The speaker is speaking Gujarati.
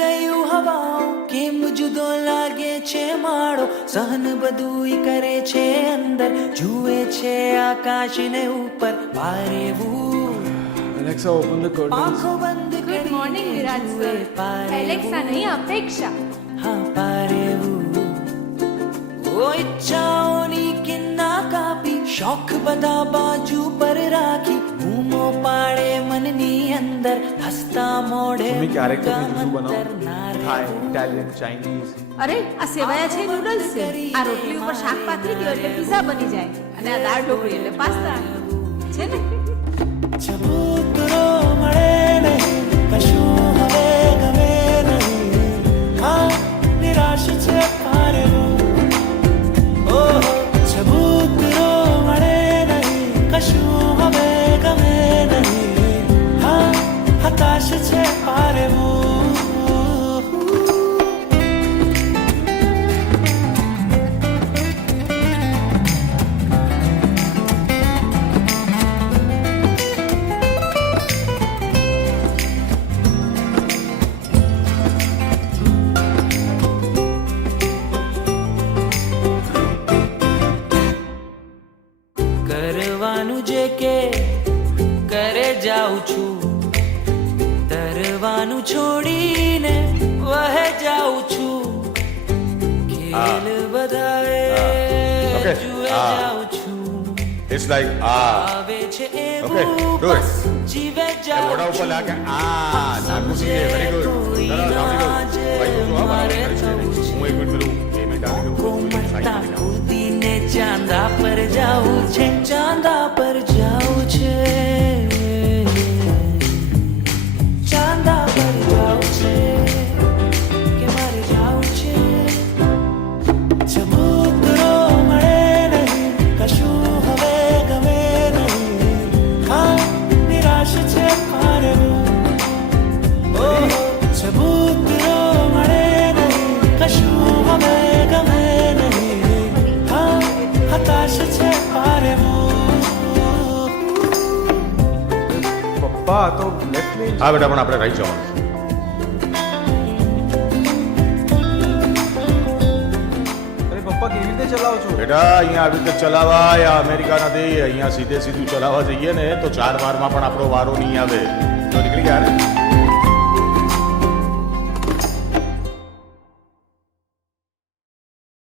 ગયું હવાઓ કેમ જુદો લાગે છે માળો સહન બધુંય કરે છે અંદર જુએ છે આકાશને ઉપર પારેવું Alexa, open the curtains. આંખો બંધ ગુડ કરી મોર્નિંગ વિરાટ સર. એલેક્સા નહીં અપેક્ષા. હા પારેવું ઓ ઈચ્છાઓની કિન્ના કાપી શોખ બધા બાજુ પર રાખી બૂમો પાડે મનની અંદર હસતા મોઢે મમ્મી ક્યારેક તો બીજું મંતર બનાવો. ના Thai, રહેવું. Italian, Chinese. અરે આ સેવાયા છે નૂડલ્સ છે. આ રોટલી ઉપર શાક પાથરી દો એટલે પિઝા બની જાય અને આ દાળ ઢોકળી એટલે પાસ્તા છે ને. ચબૂતરો મળે નહીં કશું હવે ગમે નહીં હા નિરાશ છે પારેવું ઓહો ચબૂતરો મળે નહીં કશું હવે ગમે નહીં હા હતાશ છે પારેવું કરવાનું જે કે કરે જાઉં છું તરવાનું છોડીને વહે જાઉં છું ખેલ બધાએ Okay. જુએ જાઉં છું It's like આવે છે Okay, એવું do it. બસ જીવે એ જાઉં મોઢા ઉપર છું લાગે નાખું છું વેરી ગુડ ચલો ભાઈ હું એક મિનિટ પેલું પેમેન્ટ આવી ગયું કોમળતા કૂદીને ચાંદા પર જાઉં છે ચાંદા પર જાઉં છે ચાંદા પર જાઉં છે કે મારે જાઉં છે ચબૂતરો મળે નહીં કશું હવે ગમે નહીં હા નિરાશ છે પારેવું ઓહો ચબૂતરો મળે નહીં કશું હવે ગમે નહીં હા હતાશ છે પારેવું પપ્પા તો let me. હા બેટા પણ આપણે રહી જવાનું અરે પપ્પા કેવી રીતે ચલાવો છો? બેટા અહીંયા આવી રીતે ચલાવાય આ અમેરિકા નથી અહીંયા સીધે સીધું ચલાવવા જઈએ ને તો 4 વારમાં પણ આપણો વારો નહીં આવે તો નીકળી ગયા ને